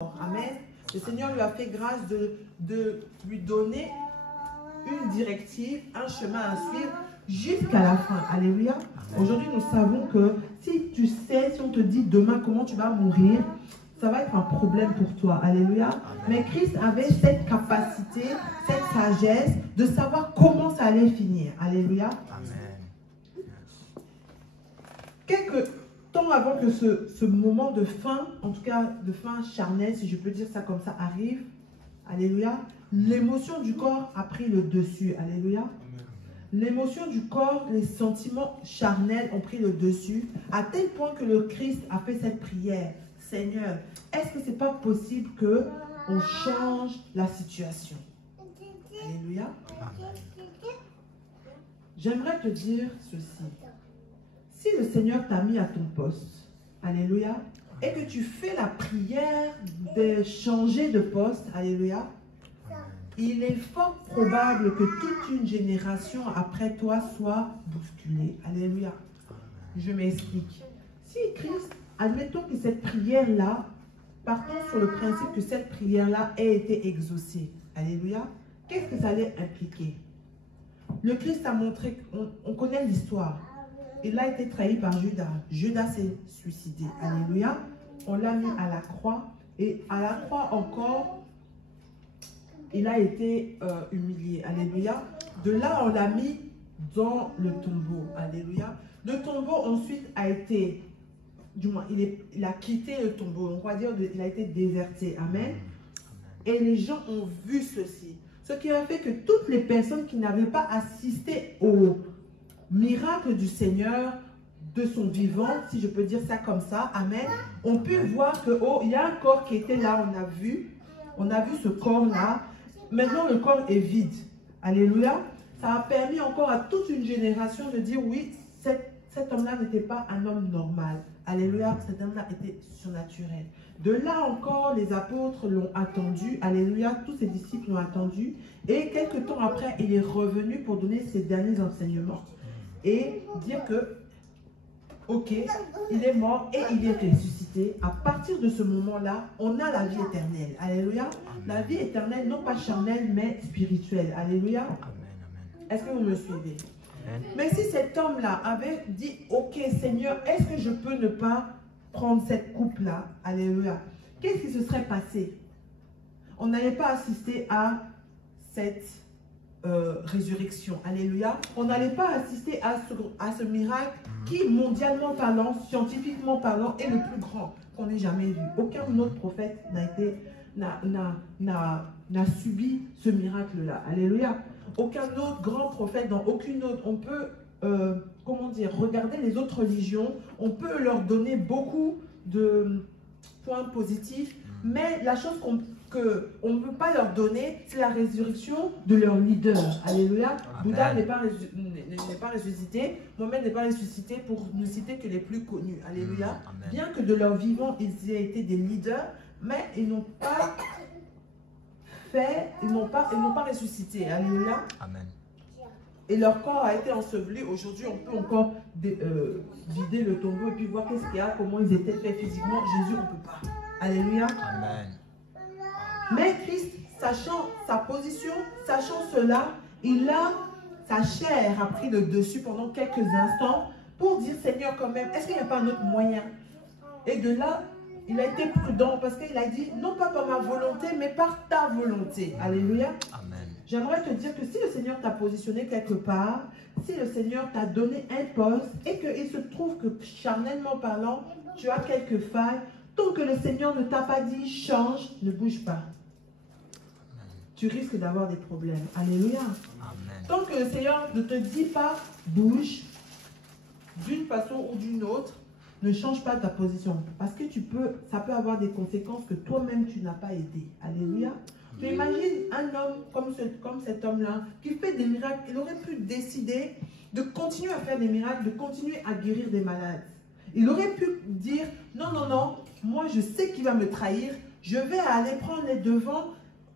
Amen. Le Seigneur lui a fait grâce de lui donner une directive, un chemin à suivre jusqu'à la fin. Alléluia. Aujourd'hui, nous savons que si tu sais, si on te dit demain comment tu vas mourir, ça va être un problème pour toi. Alléluia. Mais Christ avait cette capacité, cette sagesse de savoir comment ça allait finir. Alléluia. Amen. Quelques temps avant que ce moment de fin, en tout cas de fin charnelle, si je peux dire ça comme ça, arrive, alléluia, l'émotion du corps a pris le dessus. Alléluia. L'émotion du corps, les sentiments charnels ont pris le dessus, à tel point que le Christ a fait cette prière. Seigneur, est-ce que ce n'est pas possible qu'on change la situation? Alléluia. J'aimerais te dire ceci. Si le Seigneur t'a mis à ton poste, alléluia, et que tu fais la prière de changer de poste, alléluia, il est fort probable que toute une génération après toi soit bousculée. Alléluia. Je m'explique. Si Christ, admettons que cette prière-là, partons sur le principe que cette prière-là ait été exaucée. Alléluia. Qu'est-ce que ça allait impliquer? Le Christ a montré, on connaît l'histoire. Il a été trahi par Judas. Judas s'est suicidé. Alléluia. On l'a mis à la croix. Et à la croix encore, il a été humilié. Alléluia. De là, on l'a mis dans le tombeau. Alléluia. Le tombeau ensuite a été, du moins, il a quitté le tombeau. On va dire qu'il a été déserté. Amen. Et les gens ont vu ceci. Ce qui a fait que toutes les personnes qui n'avaient pas assisté au miracle du Seigneur, de son vivant, si je peux dire ça comme ça, amen, ont pu voir que, oh, il y a un corps qui était là, on a vu ce corps-là. Maintenant, le corps est vide. Alléluia. Ça a permis encore à toute une génération de dire, oui, cet homme-là n'était pas un homme normal. Alléluia, cet homme-là était surnaturel. De là encore, les apôtres l'ont attendu. Alléluia, tous ses disciples l'ont attendu. Et quelques temps après, il est revenu pour donner ses derniers enseignements. Et dire que, ok, il est mort et il est ressuscité. À partir de ce moment-là, on a la vie éternelle. Alléluia. La vie éternelle, non pas charnelle, mais spirituelle. Alléluia. Est-ce que vous me suivez? Mais si cet homme-là avait dit, ok Seigneur, est-ce que je peux ne pas prendre cette coupe-là? Alléluia. Qu'est-ce qui se serait passé? On n'allait pas assister à cette résurrection. Alléluia. On n'allait pas assister à ce miracle qui, mondialement parlant, scientifiquement parlant, est le plus grand qu'on ait jamais vu. Aucun autre prophète n'a subi ce miracle-là. Alléluia. Aucun autre grand prophète, dans aucune autre, on peut, comment dire, regarder les autres religions, on peut leur donner beaucoup de points positifs, mais la chose qu'on ne peut pas leur donner, c'est la résurrection de leur leader. Alléluia. Bouddha n'est pas ressuscité, Mohamed n'est pas ressuscité, pour ne citer que les plus connus. Alléluia. Bien que de leur vivant, ils aient été des leaders, mais ils n'ont pas ils n'ont pas ressuscité. Alléluia. Amen. Et leur corps a été enseveli. Aujourd'hui, on peut encore vider le tombeau et puis voir qu'est-ce qu'il y a, comment ils étaient faits physiquement. Jésus, on ne peut pas. Alléluia. Amen. Mais Christ, sachant sa position, sachant cela, sa chair a pris le dessus pendant quelques instants pour dire, Seigneur, quand même, est-ce qu'il n'y a pas un autre moyen? Et de là, il a été prudent parce qu'il a dit, non pas par ma volonté, mais par ta volonté. Alléluia. Amen. J'aimerais te dire que si le Seigneur t'a positionné quelque part, si le Seigneur t'a donné un poste et qu'il se trouve que charnellement parlant, tu as quelques failles, tant que le Seigneur ne t'a pas dit change, ne bouge pas. Tu risques d'avoir des problèmes. Alléluia. Amen. Tant que le Seigneur ne te dit pas bouge d'une façon ou d'une autre, ne change pas ta position. Parce que ça peut avoir des conséquences que toi-même tu n'as pas aidé. Alléluia. Mais imagine un homme comme cet homme-là qui fait des miracles. Il aurait pu décider de continuer à faire des miracles, de continuer à guérir des malades. Il aurait pu dire, non, non, non, moi je sais qu'il va me trahir, je vais aller prendre les devants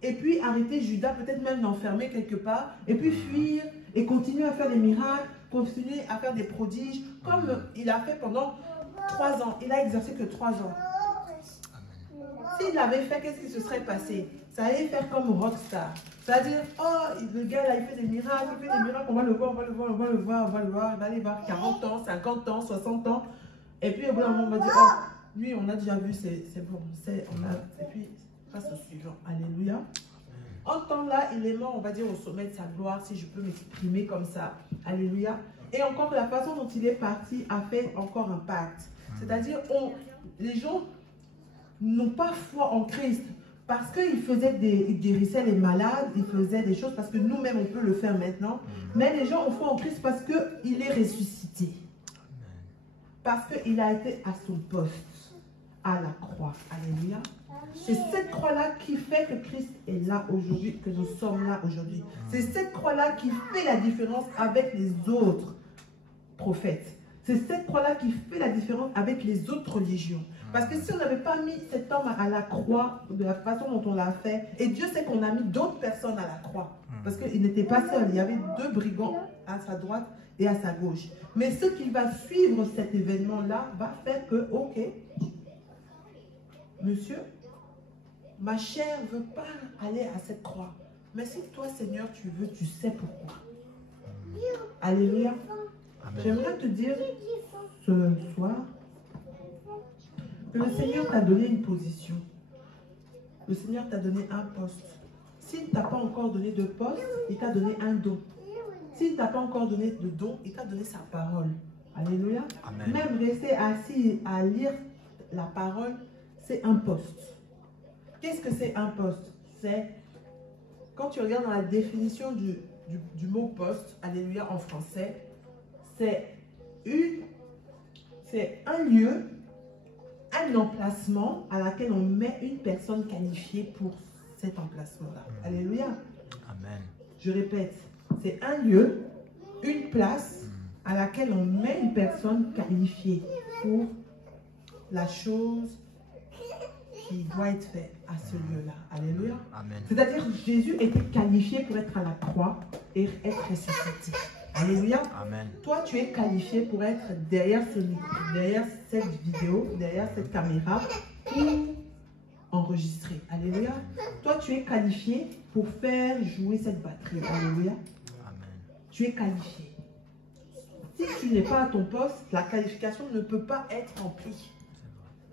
et puis arrêter Judas, peut-être même l'enfermer quelque part, et puis fuir et continuer à faire des miracles, continuer à faire des prodiges, comme il a fait pendant 3 ans. Il a exercé que 3 ans. s'il l'avait fait, qu'est-ce qui se serait passé? Ça allait faire comme rockstar. C'est-à-dire, oh, le gars là, il fait des miracles, on va le voir, il va aller voir 40 ans, 50 ans, 60 ans. Et puis au bout d'un moment, on va dire, oh, lui, on a déjà vu, c'est bon, et puis, passe au suivant. Alléluia. En temps là, il est mort, on va dire, au sommet de sa gloire, si je peux m'exprimer comme ça. Alléluia. Et encore, la façon dont il est parti a fait encore un pacte. C'est-à-dire, les gens n'ont pas foi en Christ parce qu'il il guérissait les malades, il faisait des choses parce que nous-mêmes, on peut le faire maintenant. Mais les gens ont foi en Christ parce qu'il est ressuscité. Parce qu'il a été à son poste, à la croix. Alléluia. C'est cette croix-là qui fait que Christ est là aujourd'hui, que nous sommes là aujourd'hui. C'est cette croix-là qui fait la différence avec les autres prophètes. C'est cette croix-là qui fait la différence avec les autres religions. Parce que si on n'avait pas mis cet homme à la croix, de la façon dont on l'a fait, et Dieu sait qu'on a mis d'autres personnes à la croix. Parce qu'il n'était pas seul, il y avait 2 brigands à sa droite et à sa gauche. Mais ce qui va suivre cet événement-là va faire que, ok, monsieur, ma chair ne veut pas aller à cette croix. Mais si toi, Seigneur, tu veux, tu sais pourquoi. Alléluia. J'aimerais te dire ce soir que le Seigneur t'a donné une position. Le Seigneur t'a donné un poste. S'il ne t'a pas encore donné de poste, il t'a donné un don. S'il ne t'a pas encore donné de don, il t'a donné sa parole. Alléluia. Amen. Même rester assis à lire la parole, c'est un poste. Qu'est-ce que c'est un poste? C'est, quand tu regardes dans la définition du mot poste, alléluia en français, c'est un lieu, un emplacement à laquelle on met une personne qualifiée pour cet emplacement-là. Alléluia. Amen. Je répète, c'est un lieu, une place à laquelle on met une personne qualifiée pour la chose qui doit être faite à ce lieu-là. Alléluia. C'est-à-dire que Jésus était qualifié pour être à la croix et être ressuscité. Alléluia. Amen. Toi, tu es qualifié pour être derrière cette vidéo, derrière cette caméra, pour enregistrer. Alléluia. Toi, tu es qualifié pour faire jouer cette batterie. Alléluia. Amen. Tu es qualifié. Si tu n'es pas à ton poste, la qualification ne peut pas être remplie.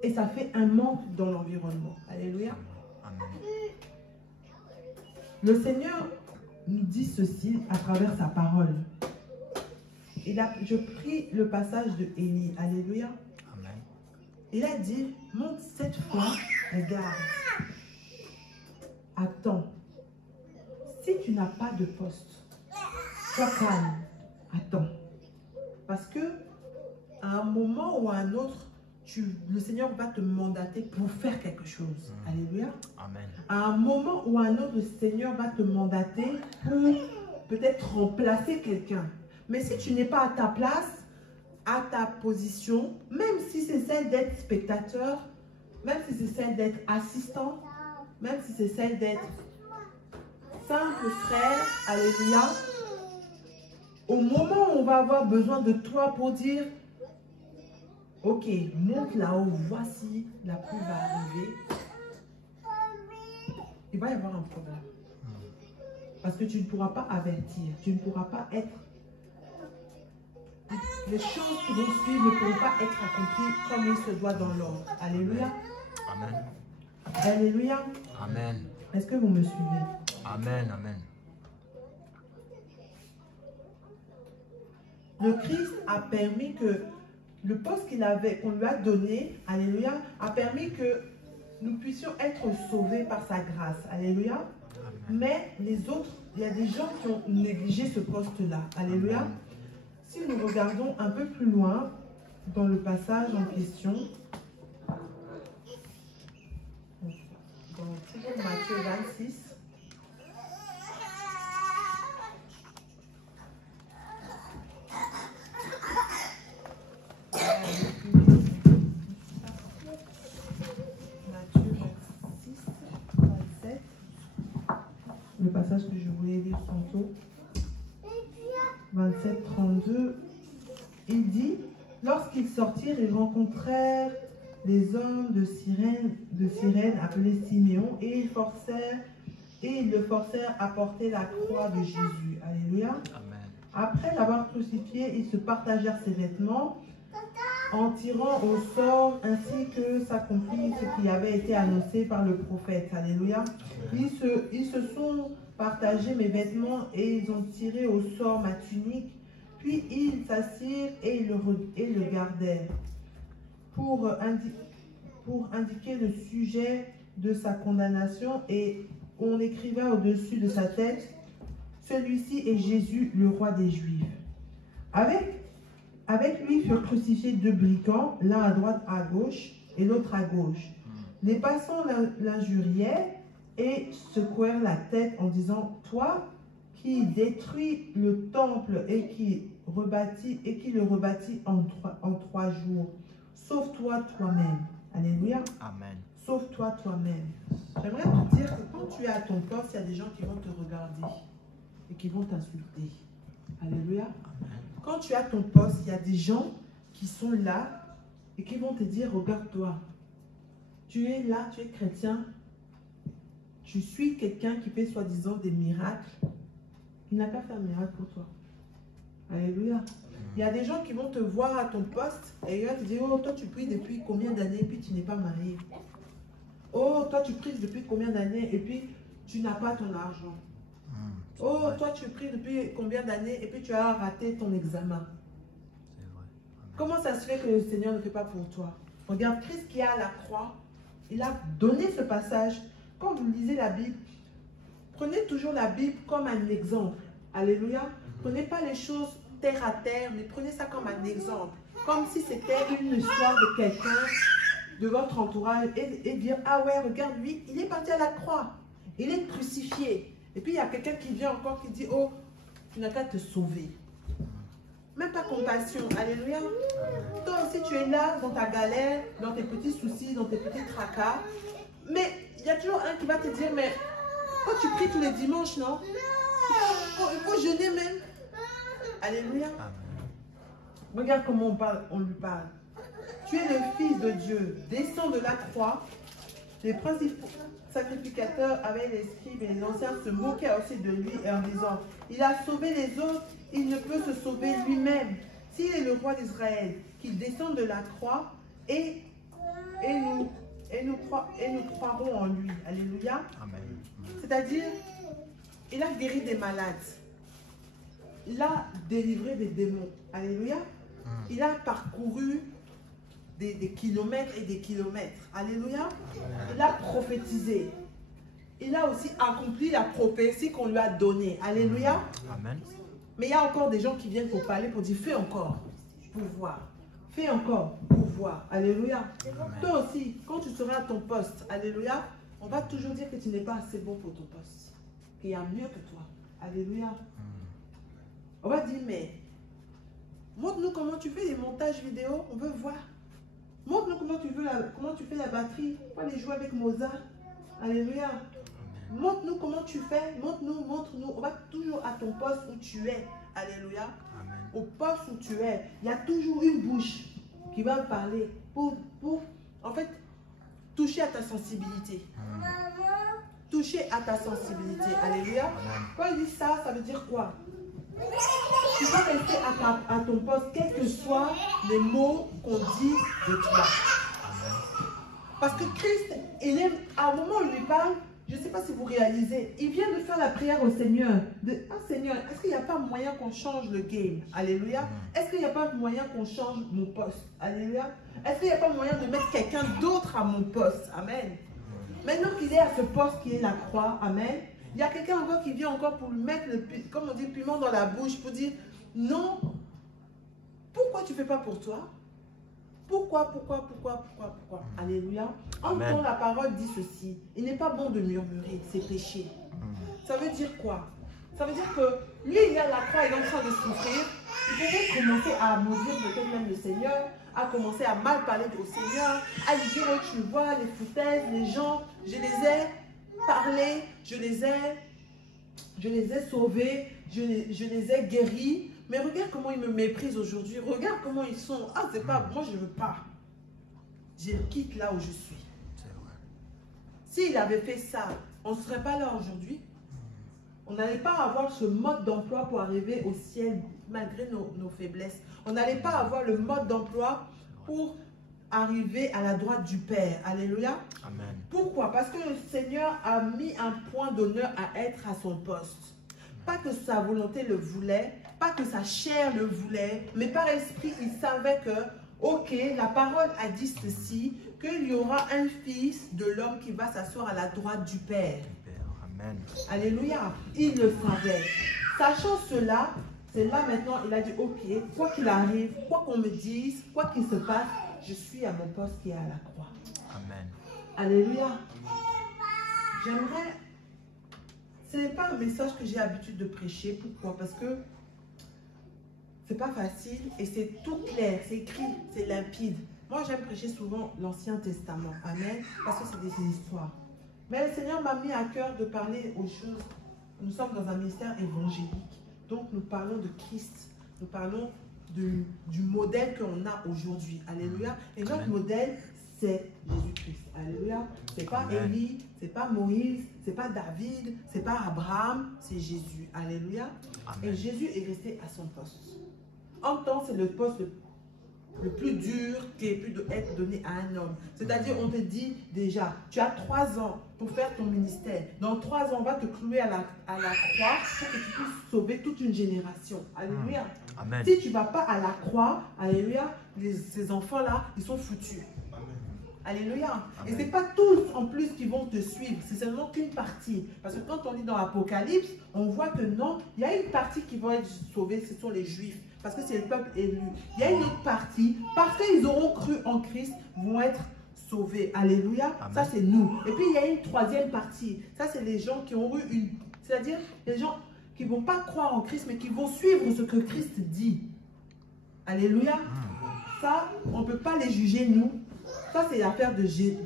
Et ça fait un manque dans l'environnement. Alléluia. Amen. Le Seigneur nous dit ceci à travers sa parole. Je prie le passage de Élie. Alléluia. Amen. Il a dit, monte cette fois, regarde, attends. Si tu n'as pas de poste, sois calme, attends. Parce que à un moment ou à un autre, le Seigneur va te mandater pour faire quelque chose. Alléluia. Amen. À un moment ou à un autre, le Seigneur va te mandater pour peut-être remplacer quelqu'un. Mais si tu n'es pas à ta place, à ta position, même si c'est celle d'être spectateur, même si c'est celle d'être assistant, même si c'est celle d'être simple frère, alléluia, au moment où on va avoir besoin de toi pour dire, ok, monte là-haut, voici, la pluie va arriver, il va y avoir un problème. Parce que tu ne pourras pas avertir, tu ne pourras pas être... Les choses qui vont suivre ne pourront pas être accomplies comme il se doit dans l'ordre. Alléluia. Amen. Alléluia. Amen. Est-ce que vous me suivez? Amen. Amen. Le Christ a permis que le poste qu'on lui a donné, alléluia, a permis que nous puissions être sauvés par sa grâce. Alléluia. Amen. Mais les autres, il y a des gens qui ont négligé ce poste-là. Alléluia. Amen. Si nous regardons un peu plus loin dans le passage en question, dans toujours Matthieu 26, Matthieu 26, 27, le passage que je voulais lire tantôt. 27-32, il dit, lorsqu'ils sortirent, ils rencontrèrent les hommes de Cyrène appelés Siméon, et ils le forcèrent à porter la croix de Jésus. Alléluia. Amen. Après l'avoir crucifié, ils se partagèrent ses vêtements en tirant au sort ainsi que s'accomplit ce qui avait été annoncé par le prophète. Alléluia. Ils se sont partagés mes vêtements et ils ont tiré au sort ma tunique. Puis ils s'assirent et le gardèrent pour indiquer le sujet de sa condamnation, et on écriva au-dessus de sa tête: celui-ci est Jésus, le roi des Juifs. Avec lui furent crucifiés 2 brigands, l'un à droite à gauche et l'autre à gauche. Les passants l'injuriaient et secouèrent la tête en disant: toi qui détruis le temple et qui le rebâtit en 3 jours, sauve-toi toi-même. Alléluia. Amen. Sauve-toi toi-même. J'aimerais te dire que quand tu es à ton poste, il y a des gens qui vont te regarder et qui vont t'insulter. Alléluia. Amen. Quand tu es à ton poste, il y a des gens qui sont là et qui vont te dire: regarde-toi. Tu es là, tu es chrétien. Tu suis quelqu'un qui fait soi-disant des miracles. Il n'a pas fait un miracle pour toi. Alléluia. Il y a des gens qui vont te voir à ton poste et ils vont te dire: oh, toi tu pries depuis combien d'années et puis tu n'es pas marié. Oh, toi tu pries depuis combien d'années et puis tu n'as pas ton argent. Oh, toi tu pries depuis combien d'années et puis tu as raté ton examen. C'est vrai. Amen. Comment ça se fait que le Seigneur ne fait pas pour toi? Regarde, Christ qui est à la croix, il a donné ce passage. Quand vous lisez la Bible, prenez toujours la Bible comme un exemple. Alléluia. Prenez pas les choses terre à terre, mais prenez ça comme un exemple. Comme si c'était une histoire de quelqu'un de votre entourage et dire: ah ouais, regarde, lui, il est parti à la croix. Il est crucifié. Et puis il y a quelqu'un qui vient encore qui dit: oh, tu n'as qu'à te sauver. Même pas compassion. Alléluia. Toi aussi, tu es là dans ta galère, dans tes petits soucis, dans tes petits tracas. Mais il y a toujours un qui va te dire: mais toi, tu pries tous les dimanches, non? Il faut jeûner même. Alléluia. Amen. Regarde comment on lui parle. Tu es le Fils de Dieu. Descends de la croix. Les principaux sacrificateurs avec les scribes et les anciens se moquaient aussi de lui en disant: il a sauvé les autres, il ne peut se sauver lui-même. S'il est le roi d'Israël, qu'il descende de la croix et nous croirons en lui. Alléluia. Amen. C'est-à-dire, il a guéri des malades. Il a délivré des démons. Alléluia. Il a parcouru des kilomètres et des kilomètres. Alléluia. Il a prophétisé. Il a aussi accompli la prophétie qu'on lui a donnée. Alléluia. Amen. Mais il y a encore des gens qui viennent pour parler, pour dire: fais encore, pour voir. Fais encore, pour voir. Alléluia. Amen. Toi aussi, quand tu seras à ton poste, alléluia, on va toujours dire que tu n'es pas assez bon pour ton poste. Qu'il y a mieux que toi. Alléluia. On va dire: mais montre-nous comment tu fais les montages vidéo, on veut voir. Montre-nous comment tu fais la batterie. On va aller jouer avec Mozart. Alléluia. Montre-nous comment tu fais. Montre-nous. On va toujours à ton poste où tu es. Alléluia. Amen. Au poste où tu es, il y a toujours une bouche qui va parler pour en fait, toucher à ta sensibilité. Toucher à ta sensibilité. Alléluia. Quand il dit ça, ça veut dire quoi? Tu vas rester à ton poste, quels que soient les mots qu'on dit de toi. Parce que Christ, à un moment où il lui parle, je ne sais pas si vous réalisez, il vient de faire la prière au Seigneur. Ah Seigneur, est-ce qu'il n'y a pas moyen qu'on change le game? Alléluia. Est-ce qu'il n'y a pas moyen qu'on change mon poste? Alléluia. Est-ce qu'il n'y a pas moyen de mettre quelqu'un d'autre à mon poste? Amen. Maintenant qu'il est à ce poste qui est la croix, amen, il y a quelqu'un encore qui vient encore pour lui mettre, comme on dit, piment dans la bouche, pour dire: non, pourquoi tu ne fais pas pour toi? Pourquoi? Alléluia. Quand la parole dit ceci, il n'est pas bon de murmurer, c'est péché. Ça veut dire quoi? Ça veut dire que lui, il est à la croix, il est en train de souffrir. Il pouvait commencer à maudire peut-être même le Seigneur, à commencer à mal parler au Seigneur, à lui dire: oh, tu vois, les foutaises, les gens, je les ai parlé, je les ai sauvés, je les ai guéris. Mais regarde comment ils me méprisent aujourd'hui. Regarde comment ils sont. Ah, c'est pas, moi je veux pas. je quitte là où je suis. C'est vrai. S'il avait fait ça, on ne serait pas là aujourd'hui. On n'allait pas avoir ce mode d'emploi pour arriver au ciel malgré nos faiblesses. On n'allait pas avoir le mode d'emploi pour arriver à la droite du Père. Alléluia. Amen. Pourquoi? Parce que le Seigneur a mis un point d'honneur à être à son poste. Pas que sa volonté le voulait, pas que sa chair le voulait, mais par esprit, il savait que, ok, la parole a dit ceci, qu'il y aura un fils de l'homme qui va s'asseoir à la droite du Père. Amen. Alléluia. Il le savait. Sachant cela, c'est là maintenant, il a dit, ok, quoi qu'il arrive, quoi qu'on me dise, quoi qu'il se passe, je suis à mon poste qui est à la croix. Amen. Alléluia. J'aimerais... Ce n'est pas un message que j'ai l'habitude de prêcher. Pourquoi? Parce que c'est pas facile et c'est tout clair, c'est écrit, c'est limpide. Moi, j'aime prêcher souvent l'Ancien Testament. Amen. Parce que c'est des histoires. Mais le Seigneur m'a mis à cœur de parler aux choses. Nous sommes dans un ministère évangélique. Donc, nous parlons de Christ. Nous parlons du modèle qu'on a aujourd'hui. Alléluia. Et notre modèle, c'est Jésus-Christ. Alléluia. C'est pas Élie, c'est pas Moïse, c'est pas David, c'est pas Abraham, c'est Jésus. Alléluia. Amen. Et Jésus est resté à son poste. En temps, c'est le poste le plus dur qui ait pu être donné à un homme. C'est-à-dire, on te dit déjà, tu as 3 ans pour faire ton ministère. Dans 3 ans, on va te clouer à la croix pour que tu puisses sauver toute une génération. Alléluia. Amen. Si tu ne vas pas à la croix, alléluia, ces enfants-là, ils sont foutus. Alléluia. Amen. Et ce n'est pas tous en plus qui vont te suivre, c'est seulement qu'une partie. Parce que quand on lit dans l'Apocalypse, on voit que non, il y a une partie qui va être sauvée, ce sont les Juifs. Parce que c'est le peuple élu. Il y a une autre partie, parce qu'ils auront cru en Christ, vont être sauvés. Alléluia. Amen. Ça, c'est nous. Et puis, il y a une troisième partie. Ça, c'est les gens qui ont eu une... C'est-à-dire, les gens qui ne vont pas croire en Christ, mais qui vont suivre ce que Christ dit. Alléluia. Ça, on ne peut pas les juger, nous. Ça, c'est l'affaire de Dieu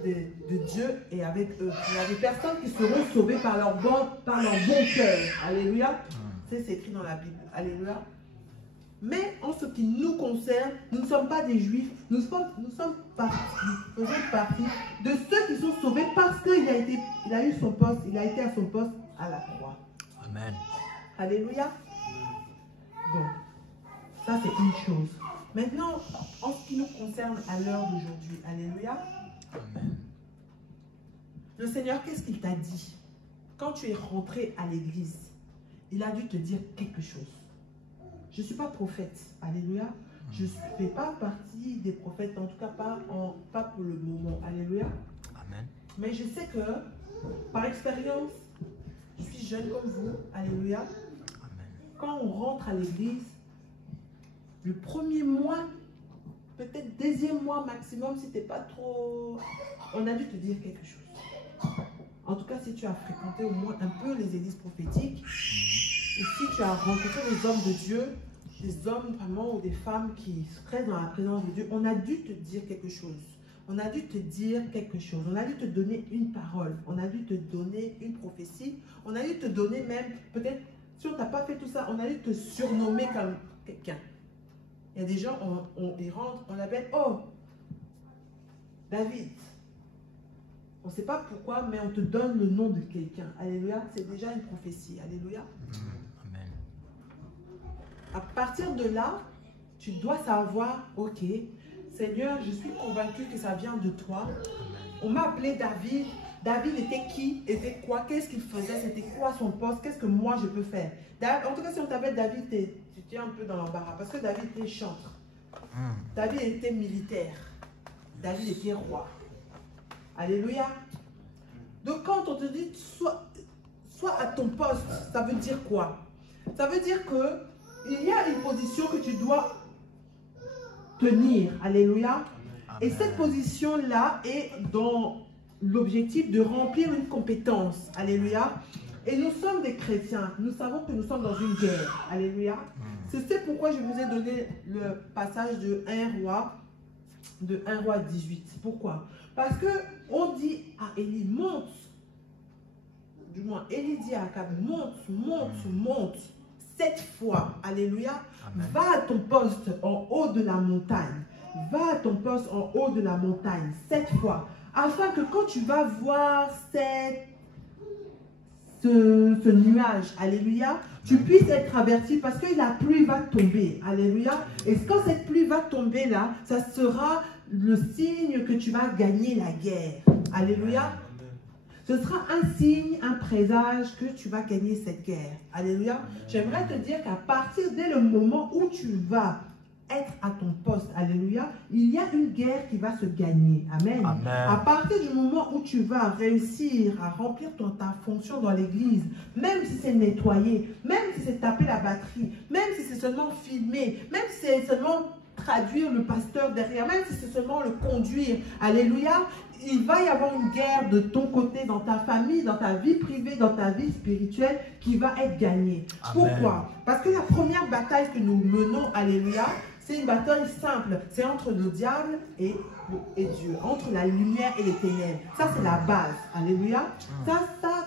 et avec eux. Il y a des personnes qui seront sauvées par leur bon cœur. Alléluia. C'est écrit dans la Bible. Alléluia. Mais en ce qui nous concerne, nous ne sommes pas des Juifs. Nous faisons partie de ceux qui sont sauvés parce qu'il a eu son poste, il a été à son poste à la croix. Amen. Alléluia. Bon, ça c'est une chose. Maintenant, en ce qui nous concerne à l'heure d'aujourd'hui, alléluia. Amen. Le Seigneur, qu'est-ce qu'il t'a dit? Quand tu es rentré à l'église, il a dû te dire quelque chose. Je ne suis pas prophète, alléluia. Je ne fais pas partie des prophètes, en tout cas pas pour le moment, alléluia. Amen. Mais je sais que, par expérience, je suis jeune comme vous, alléluia. Amen. Quand on rentre à l'église, le premier mois, peut-être deuxième mois maximum, si tu n'es pas trop... On a dû te dire quelque chose. En tout cas, si tu as fréquenté au moins un peu les églises prophétiques, et si tu as rencontré des hommes de Dieu, des hommes vraiment ou des femmes qui seraient dans la présence de Dieu, on a dû te dire quelque chose. On a dû te dire quelque chose. On a dû te donner une parole. On a dû te donner une prophétie. On a dû te donner même, peut-être, si on ne t'a pas fait tout ça, on a dû te surnommer comme quelqu'un. Il y a des gens, ils rentrent, on l'appelle, oh, David. On ne sait pas pourquoi, mais on te donne le nom de quelqu'un. Alléluia, c'est déjà une prophétie. Alléluia. Amen. À partir de là, tu dois savoir, ok, Seigneur, je suis convaincu que ça vient de toi. On m'a appelé David. David était qui? Était quoi? Qu'est-ce qu'il faisait? C'était quoi son poste? Qu'est-ce que moi je peux faire? En tout cas, si on t'appelle David, tu es un peu dans l'embarras. Parce que David était chantre. David était militaire. David était roi. Alléluia. Donc quand on te dit sois à ton poste, ça veut dire quoi? Ça veut dire que il y a une position que tu dois tenir. Alléluia. Amen. Et cette position-là est dans l'objectif de remplir une compétence. Alléluia. Et nous sommes des chrétiens. Nous savons que nous sommes dans une guerre. Alléluia. C'est pourquoi je vous ai donné le passage de 1 roi 18. Pourquoi? Parce que on dit à Élie, monte. Du moins, Élie dit à Akab, monte. 7 fois. Alléluia. Amen. Va à ton poste en haut de la montagne. va à ton poste en haut de la montagne 7 fois, afin que quand tu vas voir ce nuage, alléluia, tu puisses être averti parce que la pluie va tomber, alléluia. Et quand cette pluie va tomber là, ça sera le signe que tu vas gagner la guerre, alléluia. Ce sera un signe, un présage que tu vas gagner cette guerre, alléluia. J'aimerais te dire qu'à partir dès le moment où tu vas être à ton poste, alléluia, il y a une guerre qui va se gagner, amen. Amen. À partir du moment où tu vas réussir à remplir ta fonction dans l'église, même si c'est nettoyer, même si c'est taper la batterie, même si c'est seulement filmer, même si c'est seulement traduire le pasteur derrière, même si c'est seulement le conduire, alléluia, il va y avoir une guerre de ton côté, dans ta famille, dans ta vie privée, dans ta vie spirituelle, qui va être gagnée. Amen. Pourquoi? Parce que la première bataille que nous menons, alléluia, c'est une bataille simple. C'est entre le diable et Dieu, entre la lumière et les ténèbres. Ça, c'est la base. Alléluia. Ça,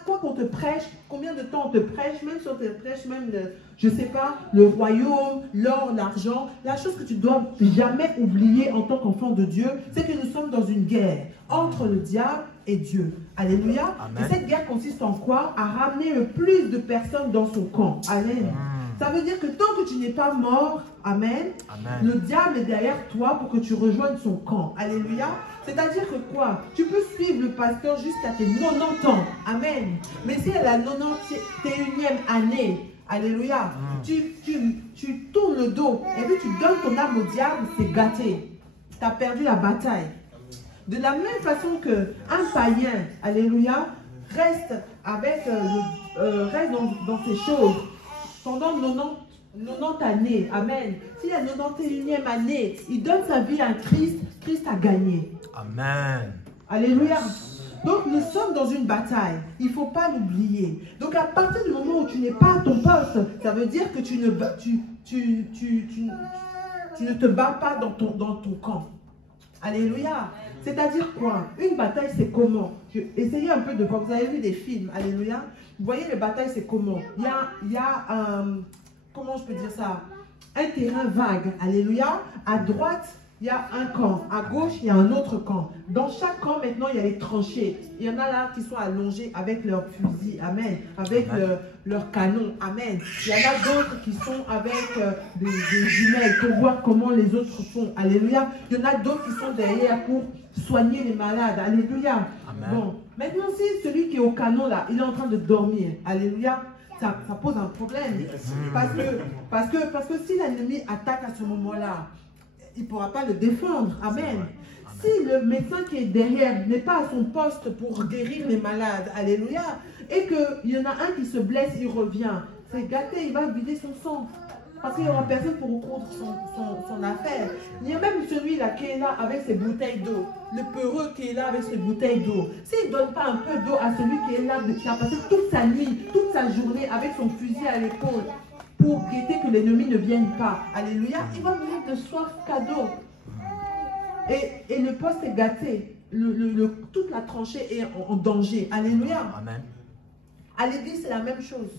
toi qu'on te prêche, combien de temps on te prêche, même si on te prêche, même, je ne sais pas, le royaume, l'or, l'argent, la chose que tu dois jamais oublier en tant qu'enfant de Dieu, c'est que nous sommes dans une guerre entre le diable et Dieu. Alléluia. Amen. Et cette guerre consiste en quoi? À ramener le plus de personnes dans son camp. Amen. Ça veut dire que tant que tu n'es pas mort, amen, Amen. le diable est derrière toi pour que tu rejoignes son camp. Alléluia. C'est-à-dire que quoi? Tu peux suivre le pasteur jusqu'à tes 90 ans. Amen. Mais si à la 91e année, alléluia, tu tournes le dos et puis tu donnes ton âme au diable, c'est gâté. Tu as perdu la bataille. De la même façon qu'un païen, alléluia, reste dans ces choses pendant 90 années, amen. S'il y a 91e année, il donne sa vie à Christ, Christ a gagné. Amen. Alléluia. Donc nous sommes dans une bataille, il ne faut pas l'oublier. Donc à partir du moment où tu n'es pas à ton poste, ça veut dire que tu ne te bats pas dans ton camp. Alléluia. C'est-à-dire quoi? Une bataille, c'est comment? Essayez un peu de voir. Vous avez vu des films. Alléluia. Vous voyez, les batailles, c'est comment? Il y a comment je peux dire ça? Un terrain vague. Alléluia. À droite, il y a un camp. À gauche, il y a un autre camp. Dans chaque camp, maintenant, il y a les tranchées. Il y en a là qui sont allongés avec leurs fusils. Amen. Avec leurs canons. Amen. Il y en a d'autres qui sont avec des jumelles pour voir comment les autres font. Alléluia. Il y en a d'autres qui sont derrière pour soigner les malades. Alléluia. Amen. Bon. Maintenant, si celui qui est au canon là, il est en train de dormir. Alléluia. Ça pose un problème. Parce que si l'ennemi attaque à ce moment-là, il ne pourra pas le défendre. Amen. Si le médecin qui est derrière n'est pas à son poste pour guérir les malades, alléluia, et qu'il y en a un qui se blesse, il revient, c'est gâté, il va vider son sang. Parce qu'il n'y aura personne pour recoudre son affaire. Il y a même celui-là qui est là avec ses bouteilles d'eau. Le peureux qui est là avec ses bouteilles d'eau. S'il ne donne pas un peu d'eau à celui qui est là, qui a passé toute sa nuit, toute sa journée avec son fusil à l'épaule, pour guetter que l'ennemi ne vienne pas. Alléluia. Il va mourir de soif cadeau. Et le poste est gâté. Toute la tranchée est en danger. Alléluia. Amen. À l'église, c'est la même chose.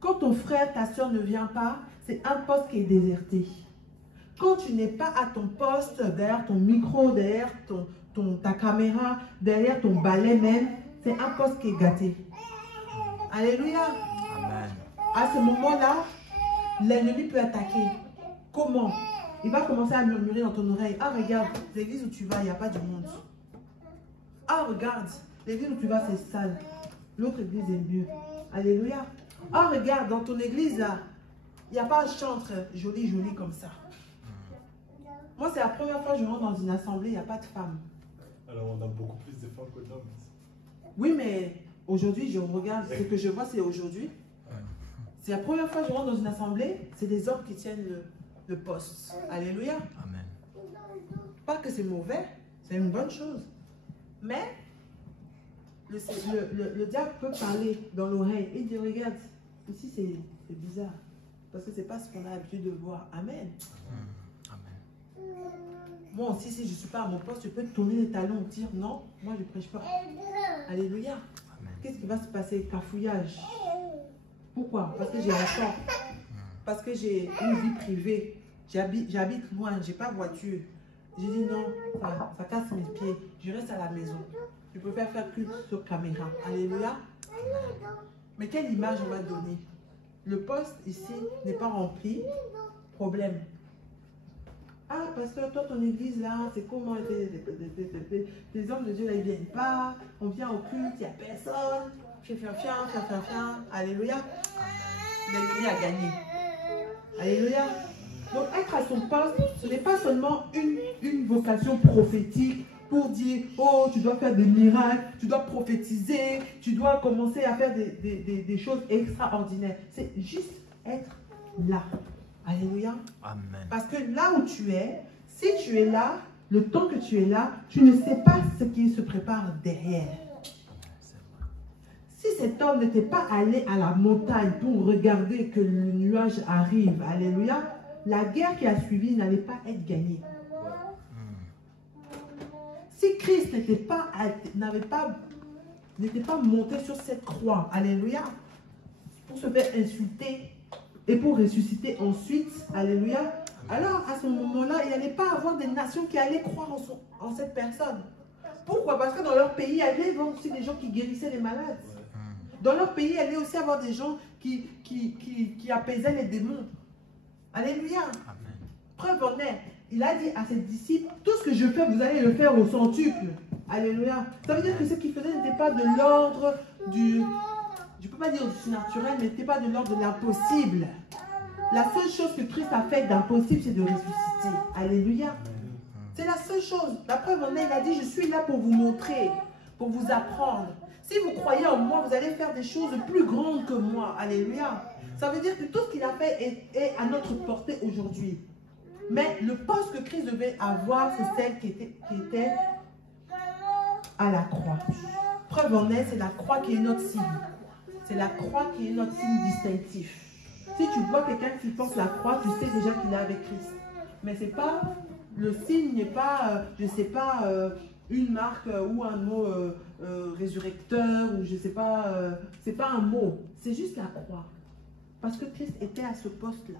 Quand ton frère, ta soeur ne vient pas, c'est un poste qui est déserté. Quand tu n'es pas à ton poste, derrière ton micro, derrière ta caméra, derrière ton balai même, c'est un poste qui est gâté. Alléluia. Amen. À ce moment-là, l'ennemi peut attaquer. Comment? Il va commencer à murmurer dans ton oreille. Ah, regarde, l'église où tu vas, il n'y a pas de monde. Ah, regarde, l'église où tu vas, c'est sale. L'autre église est mieux. Alléluia. Ah, regarde, dans ton église, là, il n'y a pas un chantre joli comme ça. Moi, c'est la première fois que je rentre dans une assemblée, il n'y a pas de femmes. Alors, on a beaucoup plus de femmes que d'hommes. Oui, mais aujourd'hui, je regarde, ce que je vois, c'est aujourd'hui. C'est la première fois que je rentre dans une assemblée, c'est des hommes qui tiennent le poste. Alléluia. Amen. Pas que c'est mauvais, c'est une bonne chose. Mais le diable peut parler dans l'oreille et dire, regarde, ici c'est bizarre. Parce que ce n'est pas ce qu'on a l'habitude de voir. Amen. Amen. Moi aussi, si je ne suis pas à mon poste, je peux tourner les talons et dire, non, moi je ne prêche pas. Alléluia. Qu'est-ce qui va se passer? Cafouillage. Pourquoi? Parce que j'ai un champ. Parce que j'ai une vie privée. J'habite loin, j'ai pas voiture. J'ai dit non, ça casse mes pieds. Je reste à la maison. Je préfère faire culte sur caméra. Alléluia. Mais quelle image on va donner? Le poste ici n'est pas rempli. Problème. Ah, pasteur, toi, ton église là, c'est comment? Les hommes de Dieu là, ils viennent pas. On vient au culte, il n'y a personne. Alléluia. L'ennemi a gagné. Alléluia. Donc, être à son poste, ce n'est pas seulement une vocation prophétique pour dire, oh, tu dois faire des miracles, tu dois prophétiser, tu dois commencer à faire des choses extraordinaires. C'est juste être là. Alléluia. Amen. Parce que là où tu es, si tu es là, le temps que tu es là, tu ne sais pas ce qui se prépare derrière. Si cet homme n'était pas allé à la montagne pour regarder que le nuage arrive, alléluia, la guerre qui a suivi n'allait pas être gagnée. Si Christ n'était pas monté sur cette croix, alléluia, pour se faire insulter et pour ressusciter ensuite, alléluia, alors à ce moment-là, il n'allait pas avoir des nations qui allaient croire en cette personne. Pourquoi? Parce que dans leur pays, il y avait aussi des gens qui guérissaient les malades. Dans leur pays, il y allait aussi avoir des gens qui apaisaient les démons. Alléluia. Amen. Preuve en est, il a dit à ses disciples, tout ce que je fais, vous allez le faire au centuple. Alléluia. Ça veut dire que ce qu'il faisait n'était pas de l'ordre du, je ne peux pas dire du surnaturel, mais n'était pas de l'ordre de l'impossible. La seule chose que Christ a fait d'impossible, c'est de ressusciter. Alléluia. C'est la seule chose. La preuve en est, il a dit, je suis là pour vous montrer, pour vous apprendre. Si vous croyez en moi, vous allez faire des choses plus grandes que moi. Alléluia. Ça veut dire que tout ce qu'il a fait est à notre portée aujourd'hui. Mais le poste que Christ devait avoir, c'est celle qui était à la croix. Preuve en est, c'est la croix qui est notre signe. C'est la croix qui est notre signe distinctif. Si tu vois quelqu'un qui porte la croix, tu sais déjà qu'il est avec Christ. Mais c'est pas, le signe n'est pas, je ne sais pas, une marque ou un mot résurrecteur, ou je ne sais pas, c'est pas un mot. C'est juste la croix. Parce que Christ était à ce poste-là.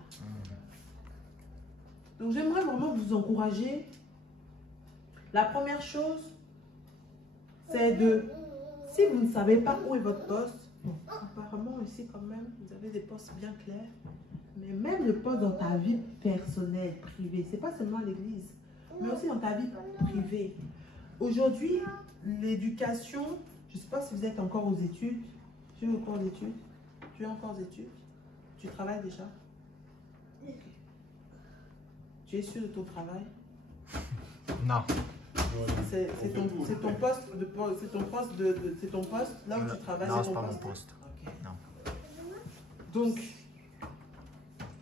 Donc j'aimerais vraiment vous encourager. La première chose, c'est de, si vous ne savez pas où est votre poste, bon, apparemment ici quand même, vous avez des postes bien clairs, mais même le poste dans ta vie personnelle, privée, c'est pas seulement l'église, mais aussi dans ta vie privée. Aujourd'hui, l'éducation, je ne sais pas si vous êtes encore aux études. Tu es encore aux études? Tu es encore aux études? Tu travailles déjà? Ok. Tu es sûr de ton travail? Non. C'est ton poste, c'est ton poste là où tu travailles? Non, c'est c'est ton pas mon poste. poste. Ok. Non. Donc,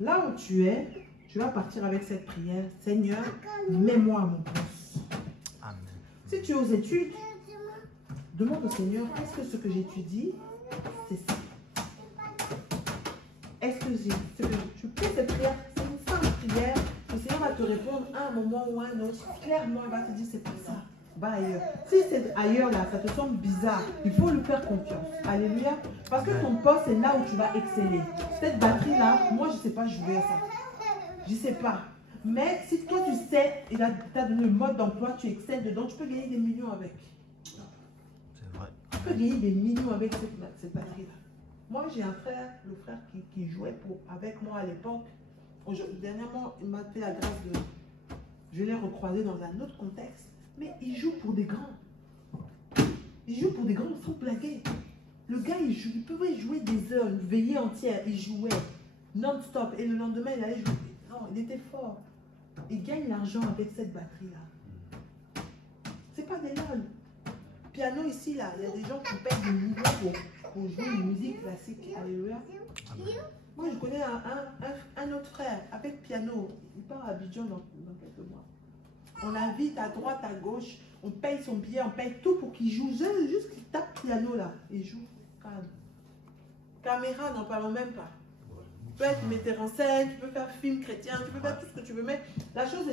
là où tu es, tu vas partir avec cette prière. Seigneur, mets-moi à mon poste. Amen. Si tu es aux études, demande au Seigneur, est-ce que ce que j'étudie, c'est ça? Est-ce que tu fais cette prière? C'est une simple prière. Le Seigneur va te répondre à un moment ou à un autre. Clairement, il va te dire, c'est pas ça. Va ailleurs. Si c'est ailleurs, là, ça te semble bizarre, il faut lui faire confiance. Alléluia. Parce que ton poste, c'est là où tu vas exceller. Cette batterie-là, moi, je ne sais pas jouer à ça. Je ne sais pas. Mais si toi, tu sais, il t'a donné le mode d'emploi, tu excelles dedans, tu peux gagner des millions avec. C'est vrai. Tu peux gagner des millions avec cette batterie-là. Moi, j'ai un frère, le frère qui jouait avec moi à l'époque. Dernièrement, il m'a fait la grâce de... Je l'ai recroisé dans un autre contexte. Mais il joue pour des grands. Il joue pour des grands sans blaguer. Le gars, il pouvait jouer des heures, une veillée entière. Il jouait non-stop. Et le lendemain, il allait jouer. Non, il était fort. Il gagne l'argent avec cette batterie-là. C'est pas des lol. Piano ici, là, il y a des gens qui payent des millions pour jouer une musique classique. Alléluia. Moi, je connais un autre frère avec piano. Il part à Abidjan dans quelques mois. On l'invite à droite, à gauche. On paye son billet, on paye tout pour qu'il joue. Juste qu'il tape piano là. Il joue. Calme. Caméra, n'en parlons même pas. Tu peux être metteur en scène, tu peux faire film chrétien, tu peux faire tout ce que tu veux. Mais la chose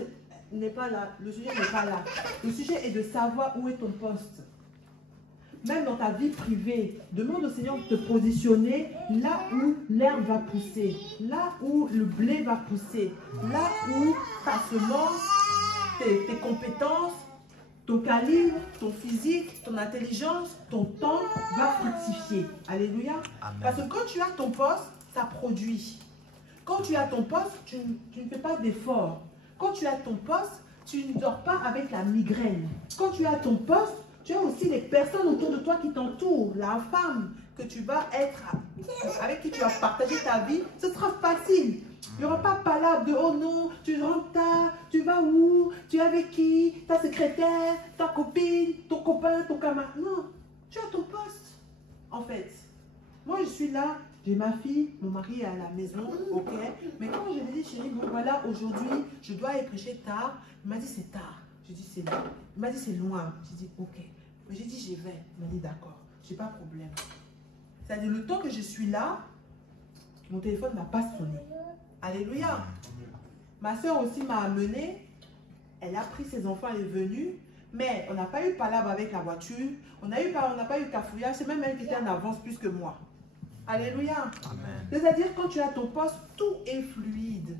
n'est pas là. Le sujet n'est pas là. Le sujet est de savoir où est ton poste. même dans ta vie privée, demande au Seigneur de te positionner là où l'herbe va pousser, là où le blé va pousser, là où ta semence, tes compétences, ton calibre, ton physique, ton intelligence, ton temps va fructifier. Alléluia. Amen. Parce que quand tu as ton poste, ça produit. Quand tu as ton poste, tu ne fais pas d'efforts. Quand tu as ton poste, tu ne dors pas avec la migraine. Quand tu as ton poste, tu as aussi les personnes autour de toi qui t'entourent. La femme que tu vas être, avec qui tu vas partager ta vie, ce sera facile. Il n'y aura pas de palabre de « Oh non, tu rentres tard, tu vas où, tu es avec qui, ta secrétaire, ta copine, ton copain, ton camarade. » Non, tu as ton poste, en fait. Moi, je suis là, j'ai ma fille, mon mari est à la maison, ok. Mais quand je lui ai dit, chérie, bon voilà, aujourd'hui, je dois aller prêcher tard, il m'a dit, c'est tard. J'ai dit, c'est loin. Il m'a dit, c'est loin. J'ai dit, ok. Mais j'ai dit, j'y vais. Il m'a dit, d'accord, j'ai pas de problème. C'est-à-dire, le temps que je suis là, mon téléphone ne m'a pas sonné. Alléluia. Ma soeur aussi m'a amenée. Elle a pris ses enfants, elle est venue. Mais on n'a pas eu palabre avec la voiture. On n'a pas eu cafouillage. C'est même elle qui était en avance plus que moi. Alléluia. C'est-à-dire, quand tu as ton poste, tout est fluide.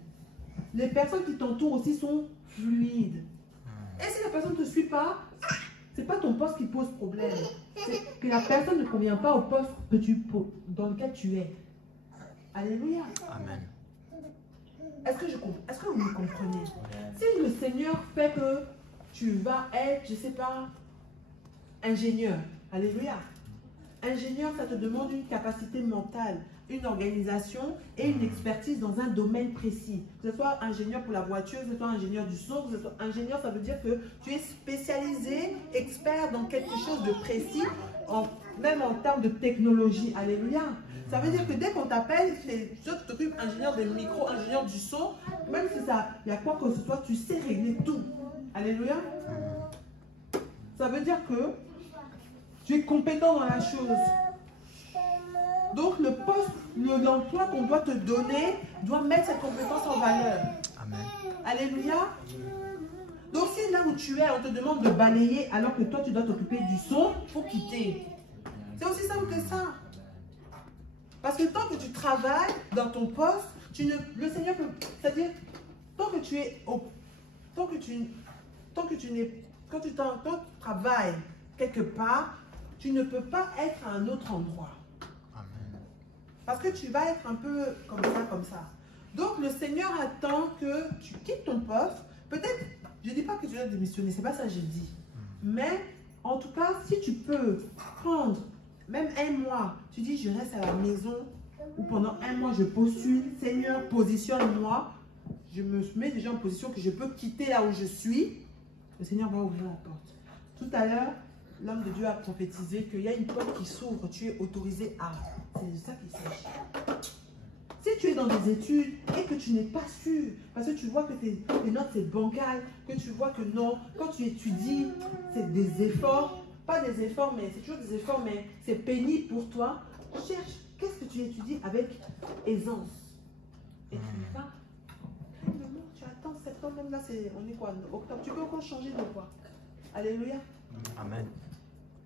Les personnes qui t'entourent aussi sont fluides. Et si la personne ne te suit pas, ce n'est pas ton poste qui pose problème. C'est que la personne ne convient pas au poste dans lequel tu es. Alléluia. Amen. Est-ce que vous me comprenez? Si le Seigneur fait que tu vas être, je ne sais pas, ingénieur. Alléluia. Ingénieur, ça te demande une capacité mentale, une organisation et une expertise dans un domaine précis. Que ce soit ingénieur pour la voiture, que ce soit ingénieur du son, que ce soit ingénieur, ça veut dire que tu es spécialisé, expert dans quelque chose de précis, même en termes de technologie. Alléluia. Ça veut dire que dès qu'on t'appelle, toi tu t'occupes ingénieur des micros, ingénieur du son, même si il y a quoi que ce soit, tu sais régler tout. Alléluia. Ça veut dire que tu es compétent dans la chose. Donc le poste, l'emploi qu'on doit te donner doit mettre cette compétence en valeur. Amen. Alléluia. Donc si là où tu es, on te demande de balayer alors que toi tu dois t'occuper du son, il faut quitter. C'est aussi simple que ça. Parce que tant que tu travailles dans ton poste, le Seigneur peut, c'est-à-dire, tant que tu travailles quelque part, tu ne peux pas être à un autre endroit. Amen. Parce que tu vas être un peu comme ça. Donc le Seigneur attend que tu quittes ton poste. Peut-être, je ne dis pas que tu dois démissionner, c'est pas ça que j'ai dit. Mais en tout cas, si tu peux prendre même un mois, tu dis je reste à la maison, ou pendant un mois je postule, Seigneur positionne-moi, je me mets déjà en position que je peux quitter là où je suis, le Seigneur va ouvrir la porte. Tout à l'heure, l'homme de Dieu a prophétisé qu'il y a une porte qui s'ouvre, tu es autorisé à. C'est de ça qu'il s'agit. Si tu es dans des études et que tu n'es pas sûr, parce que tu vois que tes notes c'est bancal, que tu vois que non, quand tu étudies, c'est des efforts, pas des efforts, mais c'est toujours des efforts, mais c'est pénible pour toi, cherche qu'est-ce que tu étudies avec aisance. Et tu vas, calmement, tu attends septembre, même là, on est quoi, octobre, tu peux encore changer de voie. Alléluia. Amen.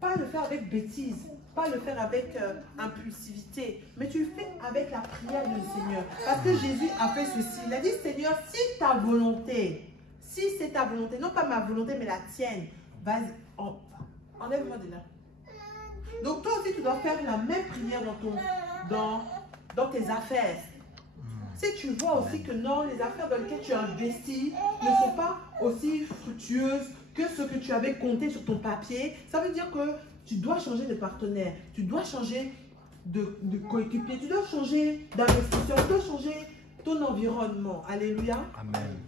Pas le faire avec bêtise, pas le faire avec impulsivité, mais tu le fais avec la prière du Seigneur. Parce que Jésus a fait ceci. Il a dit, Seigneur, si ta volonté, si c'est ta volonté, non pas ma volonté, mais la tienne, vas-y, enlève-moi de là. Donc toi aussi, tu dois faire la même prière dans tes affaires. Si tu vois aussi que non, les affaires dans lesquelles tu investis ne sont pas aussi fructueuses que ce que tu avais compté sur ton papier, ça veut dire que tu dois changer de partenaire, tu dois changer de coéquipier, tu dois changer d'investisseur, tu dois changer ton environnement. Alléluia. Amen.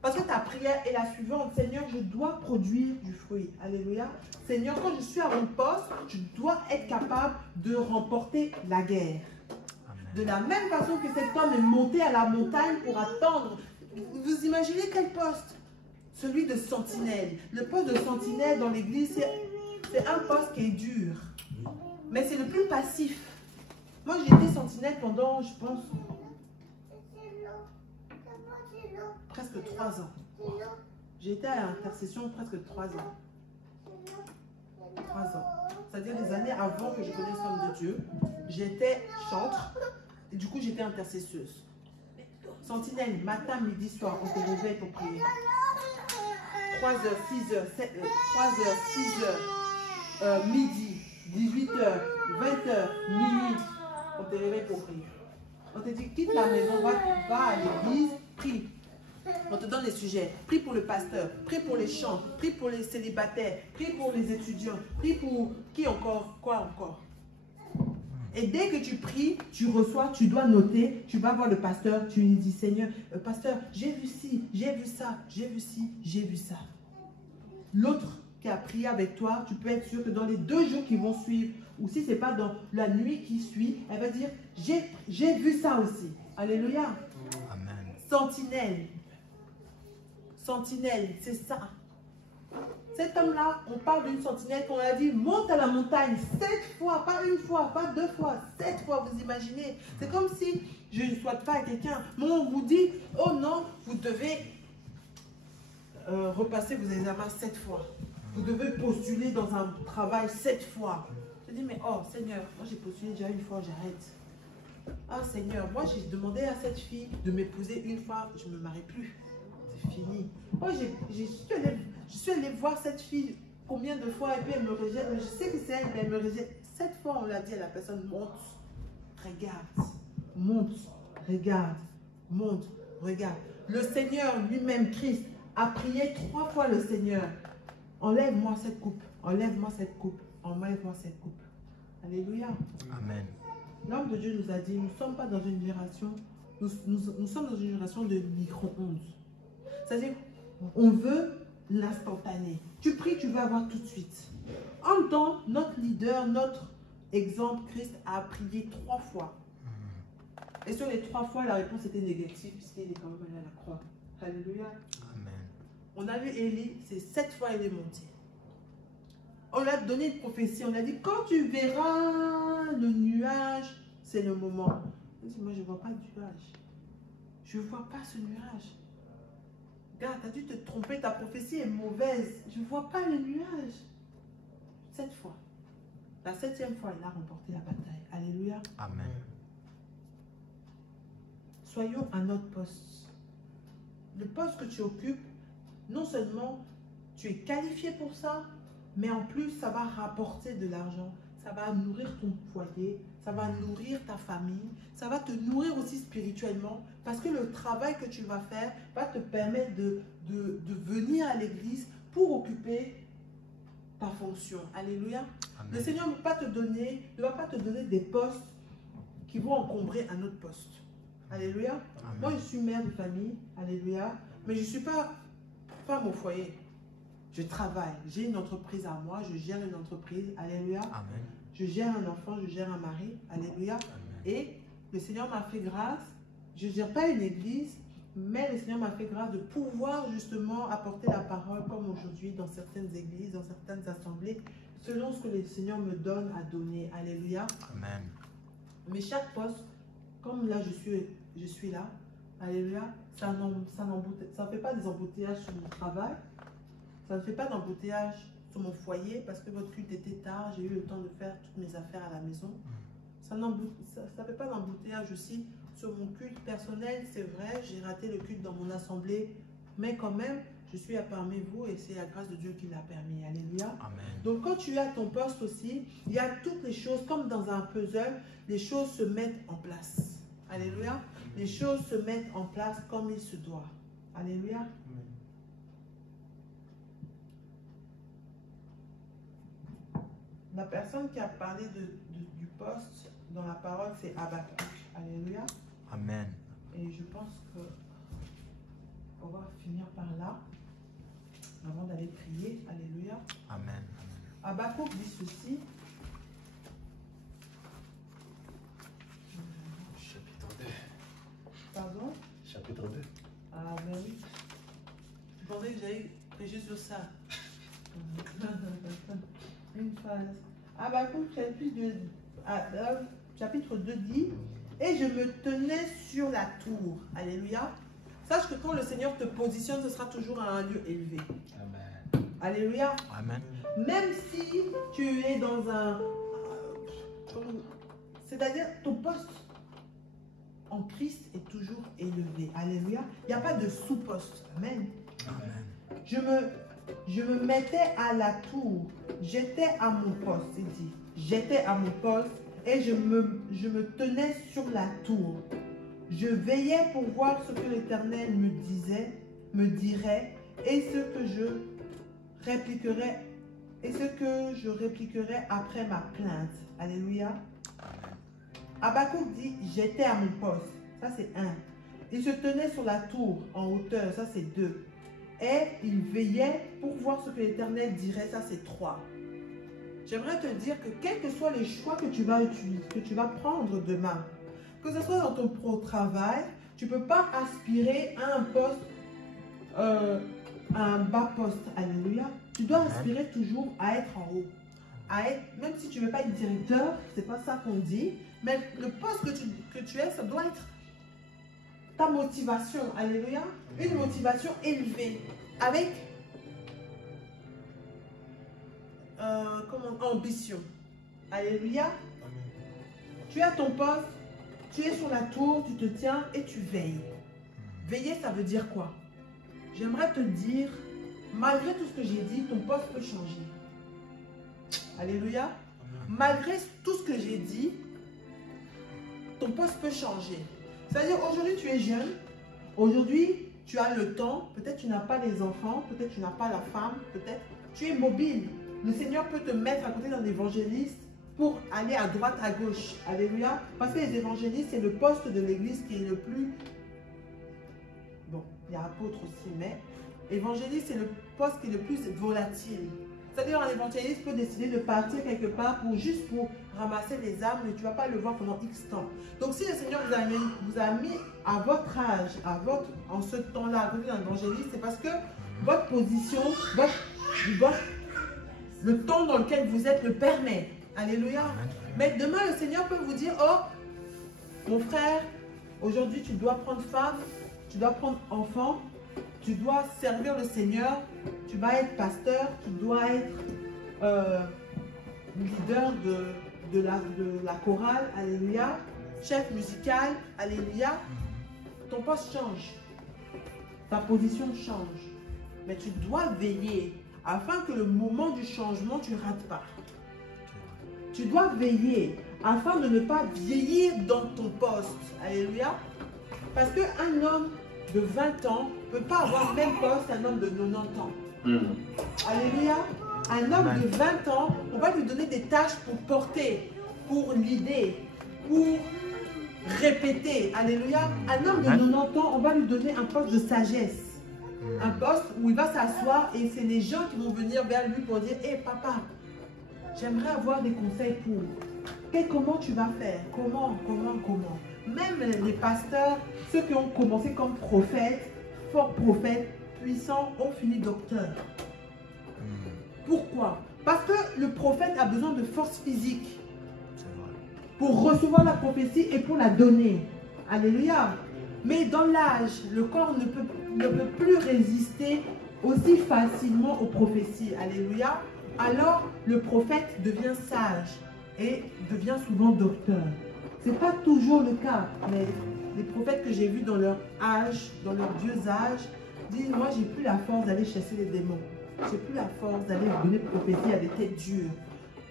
Parce que ta prière est la suivante. Seigneur, je dois produire du fruit. Alléluia. Seigneur, quand je suis à mon poste, je dois être capable de remporter la guerre. Amen. De la même façon que cet homme est monté à la montagne pour attendre. Vous imaginez quel poste? Celui de sentinelle. Le poste de sentinelle dans l'église, c'est un poste qui est dur. Mais c'est le plus passif. Moi, j'ai été sentinelle pendant, je pense, presque 3 ans. J'ai été à l'intercession presque 3 ans. 3 ans. C'est-à-dire les années avant que je connaisse l'homme de Dieu, j'étais chantre et du coup j'étais intercesseuse. Sentinelle, matin, midi, soir, on te réveille pour prier. 3h, 6h, 3h, 6h, midi, 18h, 20h, minuit, on te réveille pour prier. On te dit quitte la maison, va à l'église, prie. On te donne les sujets. Prie pour le pasteur, prie pour les chants, prie pour les célibataires, prie pour les étudiants, prie pour qui encore, quoi encore. Et dès que tu pries, tu reçois, tu dois noter, tu vas voir le pasteur, tu lui dis Seigneur, pasteur, j'ai vu ci, j'ai vu ça, j'ai vu ci, j'ai vu ça. L'autre qui a prié avec toi, tu peux être sûr que dans les 2 jours qui vont suivre, ou si ce n'est pas dans la nuit qui suit, elle va dire j'ai vu ça aussi. Alléluia. Amen. Sentinelle. Sentinelle, c'est ça. Cet homme-là, on parle d'une sentinelle qu'on a dit monte à la montagne 7 fois, pas 1 fois, pas 2 fois, 7 fois, vous imaginez. C'est comme si je ne souhaite pas à quelqu'un, mais on vous dit, oh non, vous devez repasser vos examens 7 fois. Vous devez postuler dans un travail 7 fois. Je dis, mais oh Seigneur, moi j'ai postulé déjà 1 fois, j'arrête. Ah Seigneur, moi j'ai demandé à cette fille de m'épouser 1 fois, je ne me marie plus. C'est fini. Oh, je suis allée voir cette fille combien de fois et puis elle me rejette. Je sais que c'est elle, mais elle me rejette. 7 fois, on l'a dit à la personne, monte, regarde, monte, regarde, monte, regarde. Le Seigneur lui-même, Christ, a prié 3 fois le Seigneur. Enlève-moi cette coupe, enlève-moi cette coupe, enlève-moi cette coupe. Alléluia. Amen. L'homme de Dieu nous a dit, nous ne sommes pas dans une génération, nous sommes dans une génération de micro-ondes. C'est-à-dire, on veut l'instantané. Tu pries, tu vas avoir tout de suite. En même temps, notre leader, notre exemple, Christ, a prié 3 fois. Et sur les 3 fois, la réponse était négative, puisqu'il est quand même allé à la croix. Alléluia. Amen. On a vu Élie, c'est 7 fois il est monté. On lui a donné une prophétie, on a dit, quand tu verras le nuage, c'est le moment. Il dit, moi je ne vois pas de nuage. Je ne vois pas ce nuage. Regarde, tu as dû te tromper, ta prophétie est mauvaise. Je ne vois pas le nuage. 7 fois. La 7e fois, il a remporté la bataille. Alléluia. Amen. Soyons à notre poste. Le poste que tu occupes, non seulement tu es qualifié pour ça, mais en plus, ça va rapporter de l'argent. Ça va nourrir ton foyer, ça va nourrir ta famille, ça va te nourrir aussi spirituellement, parce que le travail que tu vas faire va te permettre de venir à l'église pour occuper ta fonction. Alléluia. Amen. Le Seigneur ne va pas te donner des postes qui vont encombrer un autre poste. Alléluia. Amen. Moi, je suis mère de famille. Alléluia. Mais je ne suis pas femme au foyer. Je travaille. J'ai une entreprise à moi. Je gère une entreprise. Alléluia. Amen. Je gère un enfant. Je gère un mari. Alléluia. Amen. Et le Seigneur m'a fait grâce. Je ne gère pas une église, mais le Seigneur m'a fait grâce de pouvoir justement apporter la parole comme aujourd'hui dans certaines églises, dans certaines assemblées, selon ce que le Seigneur me donne à donner. Alléluia. Amen. Mais chaque poste, comme là je suis là, alléluia, ça ne fait pas des embouteillages sur mon travail, ça ne fait pas d'embouteillage sur mon foyer parce que votre culte était tard, j'ai eu le temps de faire toutes mes affaires à la maison. Ça ne fait pas d'embouteillage aussi sur mon culte personnel, c'est vrai, j'ai raté le culte dans mon assemblée, mais quand même, je suis parmi vous et c'est la grâce de Dieu qui l'a permis. Alléluia. Amen. Donc quand tu as ton poste aussi, il y a toutes les choses, comme dans un puzzle, les choses se mettent en place. Alléluia. Les choses se mettent en place comme il se doit. Alléluia. La personne qui a parlé du poste dans la parole, c'est Habakkuk. Alléluia. Amen. Et je pense que on va finir par là, avant d'aller prier. Alléluia. Amen. Habakkuk dit ceci. Chapitre 2. Pardon? Chapitre 2. Ah ben oui. Je pensais que j'allais prêcher sur ça. Une phrase. Habakkuk chapitre 2 dit: et je me tenais sur la tour. Alléluia. Sache que quand le Seigneur te positionne, ce sera toujours à un lieu élevé. Amen. Alléluia. Amen. Même si tu es dans un... C'est-à-dire ton poste en Christ est toujours élevé. Alléluia. Il n'y a pas de sous-poste. Amen. Amen. Je me mettais à la tour. J'étais à mon poste. Il dit. J'étais à mon poste et je me tenais sur la tour. Je veillais pour voir ce que l'Éternel me dirait et ce que je répliquerais après ma plainte. Alléluia. Habakkuk dit, j'étais à mon poste. Ça c'est 1. Il se tenait sur la tour en hauteur. Ça c'est 2. Et il veillait pour voir ce que l'Éternel dirait. Ça c'est 3. J'aimerais te dire que quels que soient les choix que tu vas prendre demain, que ce soit dans ton travail, tu ne peux pas aspirer à un poste, à un bas poste. Alléluia. Tu dois aspirer toujours à être en haut. Même si tu ne veux pas être directeur, ce n'est pas ça qu'on dit, mais le poste que tu es, ça doit être ta motivation. Alléluia. Une motivation élevée, avec ambition. Alléluia. Tu es à ton poste, tu es sur la tour, tu te tiens et tu veilles. Veiller, ça veut dire quoi? J'aimerais te dire, malgré tout ce que j'ai dit, ton poste peut changer. Alléluia. Malgré tout ce que j'ai dit, ton poste peut changer. C'est-à-dire, aujourd'hui, tu es jeune. Aujourd'hui, tu as le temps. Peut-être tu n'as pas les enfants. Peut-être tu n'as pas la femme. Peut-être tu es mobile. Le Seigneur peut te mettre à côté d'un évangéliste pour aller à droite, à gauche. Alléluia. Parce que les évangélistes, c'est le poste de l'église qui est le plus... Bon, il y a apôtre aussi, mais évangéliste, c'est le poste qui est le plus volatile. C'est-à-dire, un évangéliste peut décider de partir quelque part juste pour ramasser les âmes, mais tu ne vas pas le voir pendant X temps. Donc, si le Seigneur vous a mis à votre âge, en ce temps-là, à côté d'un évangéliste, c'est parce que votre position, le temps dans lequel vous êtes le permet. Alléluia. Mais demain, le Seigneur peut vous dire, oh, mon frère, aujourd'hui, tu dois prendre femme, tu dois prendre enfant, tu dois servir le Seigneur, tu vas être pasteur, tu dois être leader de la chorale, alléluia, chef musical, alléluia. Ton poste change, ta position change, mais tu dois veiller afin que le moment du changement, tu ne rates pas. Tu dois veiller afin de ne pas vieillir dans ton poste, alléluia, parce qu'un homme de 20 ans ne peut pas avoir le même poste qu'un homme de 90 ans. Alléluia. Un homme de 20 ans, on va lui donner des tâches pour porter, pour l'idée, pour répéter. Alléluia. Un homme de 90 ans, on va lui donner un poste de sagesse. Un poste où il va s'asseoir et c'est les gens qui vont venir vers lui pour dire, hé papa, j'aimerais avoir des conseils pour. Comment tu vas faire? Comment? Même les pasteurs, ceux qui ont commencé comme prophètes, forts prophètes, puissants, ont fini docteurs. Pourquoi? Parce que le prophète a besoin de force physique pour recevoir la prophétie et pour la donner. Alléluia. Mais dans l'âge, le corps ne peut plus résister aussi facilement aux prophéties. Alléluia. Alors, le prophète devient sage et devient souvent docteur. Ce n'est pas toujours le cas, mais les prophètes que j'ai vus dans leur âge, dans leur vieux âge, disent, moi, j'ai plus la force d'aller chasser les démons. J'ai plus la force d'aller donner prophétie à des têtes dures.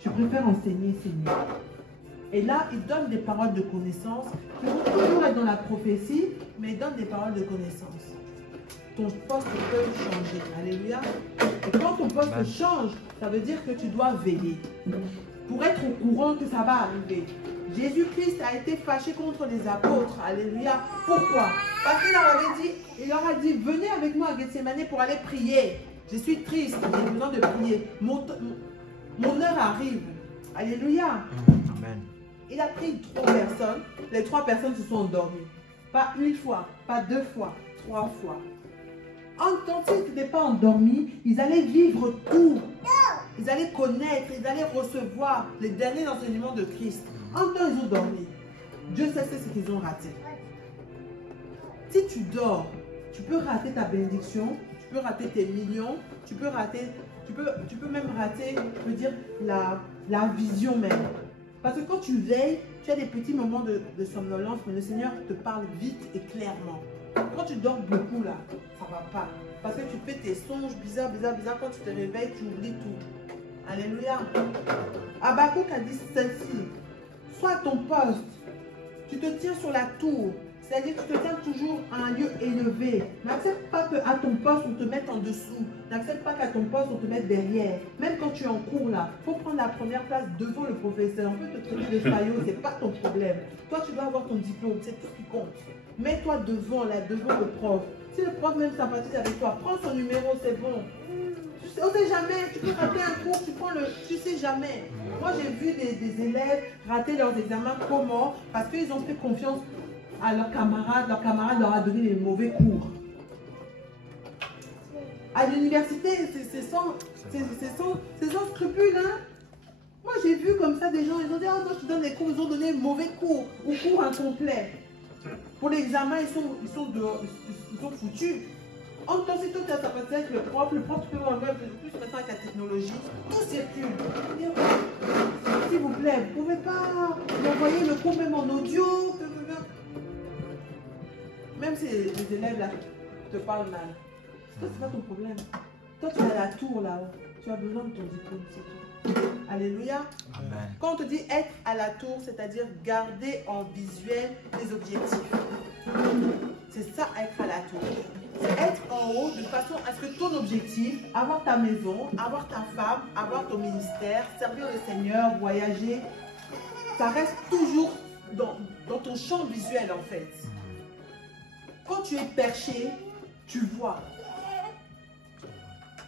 Je préfère enseigner, Seigneur. Et là, il donne des paroles de connaissance qui vont toujours être dans la prophétie, mais il donne des paroles de connaissance. Ton poste peut changer. Alléluia. Et quand ton poste change, ça veut dire que tu dois veiller pour être au courant que ça va arriver. Jésus-Christ a été fâché contre les apôtres. Alléluia. Pourquoi? Parce qu'il leur a dit, venez avec moi à Gethsémane pour aller prier. Je suis triste, j'ai besoin de prier. Mon heure arrive. Alléluia. Amen. Il a pris 3 personnes. Les 3 personnes se sont endormies. Pas une fois, pas 2 fois, 3 fois. Tant qu'ils n'étaient pas endormis, ils allaient vivre tout. Ils allaient connaître, ils allaient recevoir les derniers enseignements de Christ. En temps, ils ont dormi. Dieu sait ce qu'ils ont raté. Si tu dors, tu peux rater ta bénédiction, tu peux rater tes millions, tu peux rater tu peux même rater, je veux dire, la vision même. Parce que quand tu veilles, tu as des petits moments de somnolence, mais le Seigneur te parle vite et clairement. Quand tu dors beaucoup là, ça ne va pas. Parce que tu fais tes songes bizarres. Quand tu te réveilles, tu oublies tout. Alléluia. Habakkuk a dit ceci. Sois à ton poste. Tu te tiens sur la tour. C'est-à-dire que tu te tiens toujours à un lieu élevé. N'accepte pas qu'à ton poste, on te mette en dessous. N'accepte pas qu'à ton poste, on te mette derrière. Même quand tu es en cours là, il faut prendre la première place devant le professeur. On peut te traiter de faillot, ce n'est pas ton problème. Toi, tu dois avoir ton diplôme, c'est tout ce qui compte. Mets-toi devant le prof. Si le prof même sympathise avec toi, prends son numéro, c'est bon. On ne sait jamais, tu peux rater un cours, tu ne sais jamais. Moi, j'ai vu des élèves rater leurs examens. Comment? Parce qu'ils ont fait confiance à leurs camarades. Leur camarade leur a donné les mauvais cours. À l'université, c'est sans scrupule. Hein? Moi, j'ai vu comme ça des gens, ils ont dit, ah non, je te donne des cours, ils ont donné mauvais cours ou cours incomplets. Pour l'examen, ils sont foutus. En temps, si toi, tu as passé avec le prof tu peux voir un peu plus maintenant avec la technologie, tout circule. S'il vous plaît, vous ne pouvez pas envoyer le cours même en audio. Même si les élèves là te parlent mal. Toi, c'est pas ton problème. Toi, tu es à la tour là-haut. Tu as besoin de ton diplôme, c'est tout. Alléluia. Amen. Quand on te dit être à la tour, c'est-à-dire garder en visuel les objectifs. C'est ça, être à la tour. C'est être en haut de façon à ce que ton objectif, avoir ta maison, avoir ta femme, avoir ton ministère, servir le Seigneur, voyager, ça reste toujours dans ton champ visuel en fait. Quand tu es perché, tu vois.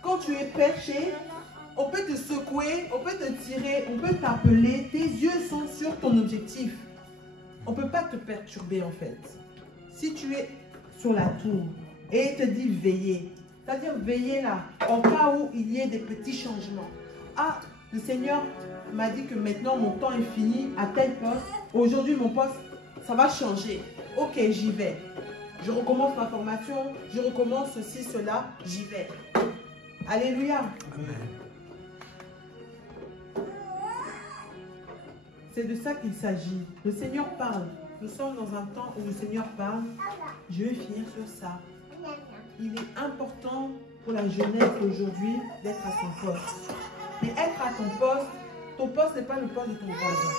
Quand tu es perché, on peut te secouer, on peut te tirer, on peut t'appeler. Tes yeux sont sur ton objectif. On ne peut pas te perturber en fait. Si tu es sur la tour et il te dit veiller, c'est-à-dire veiller là, en cas où il y ait des petits changements. Ah, le Seigneur m'a dit que maintenant mon temps est fini à tel poste. Aujourd'hui mon poste, ça va changer. Ok, j'y vais. Je recommence ma formation, je recommence ceci, cela, j'y vais. Alléluia. Amen. C'est de ça qu'il s'agit. Le Seigneur parle. Nous sommes dans un temps où le Seigneur parle. Je vais finir sur ça. Il est important pour la jeunesse aujourd'hui d'être à son poste. Mais être à ton poste n'est pas le poste de ton voisin.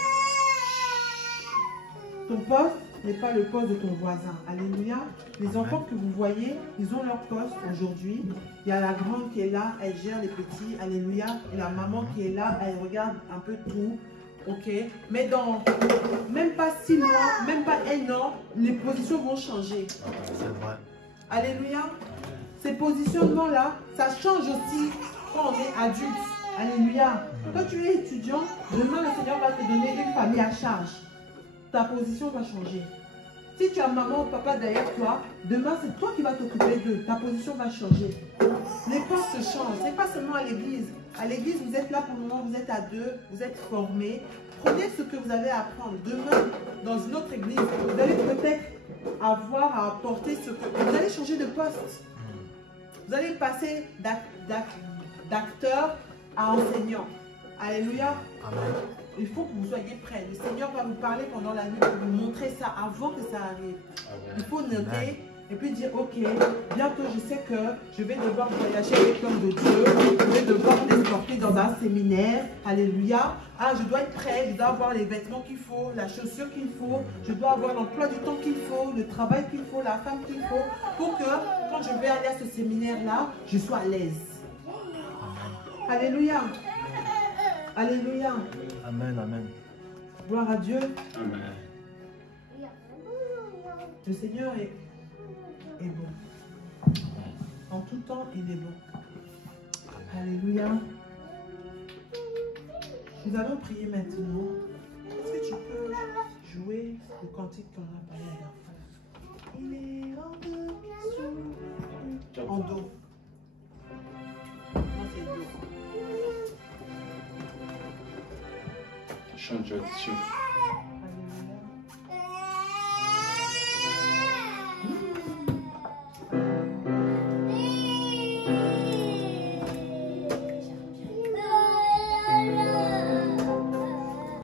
Ton poste n'est pas le poste de ton voisin. Alléluia. Les enfants que vous voyez, ils ont leur poste aujourd'hui. Il y a la grande qui est là, elle gère les petits. Alléluia. Et la maman qui est là, elle regarde un peu tout. Ok. Mais dans même pas 6 mois, même pas 1 an, les positions vont changer. C'est vrai. Alléluia. Ces positionnements-là, ça change aussi quand on est adulte. Alléluia. Quand tu es étudiant, demain le Seigneur va te donner une famille à charge. Ta position va changer. Si tu as maman ou papa derrière toi, demain c'est toi qui vas t'occuper d'eux. Ta position va changer. Les postes changent. Ce n'est pas seulement à l'église. À l'église, vous êtes là pour le moment, vous êtes à 2, vous êtes formés. Prenez ce que vous avez à apprendre. Demain, dans une autre église, vous allez peut-être avoir à apporter ce que... Vous allez changer de poste. Vous allez passer d'acteur à enseignant. Alléluia. Amen. Il faut que vous soyez prêts. Le Seigneur va vous parler pendant la nuit pour vous montrer ça avant que ça arrive. Il faut noter et puis dire, ok, bientôt je sais que je vais devoir voyager avec l'homme de Dieu. Je vais devoir m'escorter dans un séminaire. Alléluia. Ah, je dois être prêt. Je dois avoir les vêtements qu'il faut, la chaussure qu'il faut. Je dois avoir l'emploi du temps qu'il faut, le travail qu'il faut, la femme qu'il faut. Pour que quand je vais aller à ce séminaire-là, je sois à l'aise. Alléluia. Alléluia. Amen, amen. Gloire à Dieu. Amen. Le Seigneur est bon. En tout temps, il est bon. Alléluia. Nous allons prier maintenant. Est-ce que tu peux jouer le cantique qu'on a parlé la dernière fois? Il est en do. Non, c'est do. Chante, je suis.